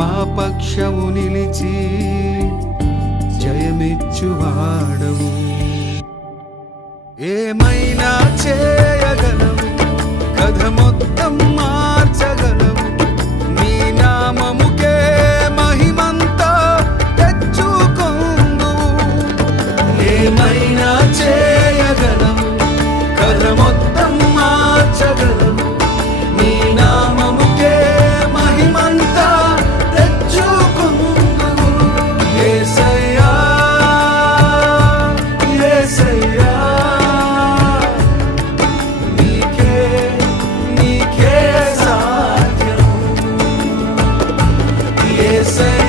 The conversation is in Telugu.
మా పక్షము నిలిచి జయమిచ్చువాడవు. ఏమైనా చేయగలవు, కథ మొత్తం మార్చగలవు. నీ నామముకే మహిమంతా తెచ్చుకొందువు. ఏమైనా చేయగలవు, కథ మొత్తం మార్చగలవు. నీ నామముకే మహిమంతా తెచ్చుకొందువు. యేసయ్యా యేసయ్యా, నీకే సాధ్యం. యేసయ్యా